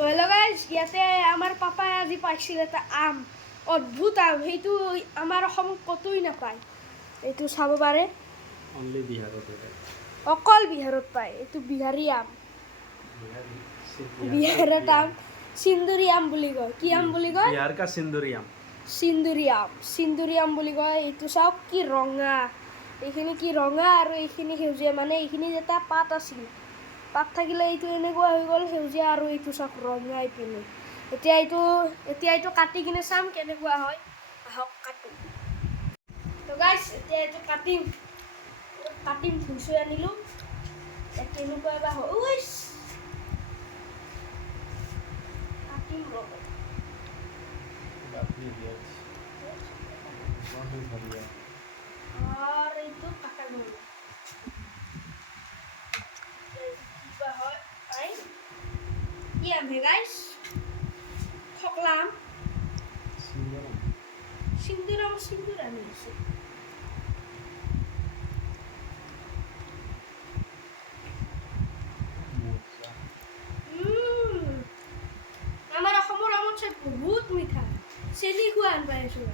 তো hello' guys, ইয়াতে আমাৰ পাপাই আজি পাইছিল এটা আম, অদ্ভুত আম। সেইটো আমাৰ অসমত ক'তোই নাপায়। এইটো চাব পাৰে, অকল বিহাৰত পায়। এইটো বিহাৰী আম, বিহাৰত আম সিন্দুৰী আম বুলি কয়। কি আম বুলি কয়? বিহাৰ কা সিন্দুৰী আম। সিন্দুৰী আম, সিন্দুৰী আম বুলি কয়। এইটো চাওক কি ৰঙা, এইখিনি কি ৰঙা আৰু এইখিনি সেউজীয়া। মানে এইখিনি এটা পাত আছিল, পাত থাকিলে এইটো এনেকুৱা হৈ গ'ল সেউজীয়া, আৰু এইটো চাওক ৰঙা এইপিনে। এতিয়া এইটো কাটি কিনে চাম কেনেকুৱা হয়। আহক কাটো। তো গাইছ, এতিয়া এইটো কাটিম ধুই আনিলোঁ। কেনেকুৱা বা হয়, কাটিম ৰ'ব। আর এইটো কাটা গ'ল। কিবা হয় আই, কি আম হে গাইছ? খকলা আম, সিন্দুর আনি আছে। আমাৰ অসমৰ আমত চাই বহুত মিঠা, চেনি খোৱা আন পাই আছোঁ।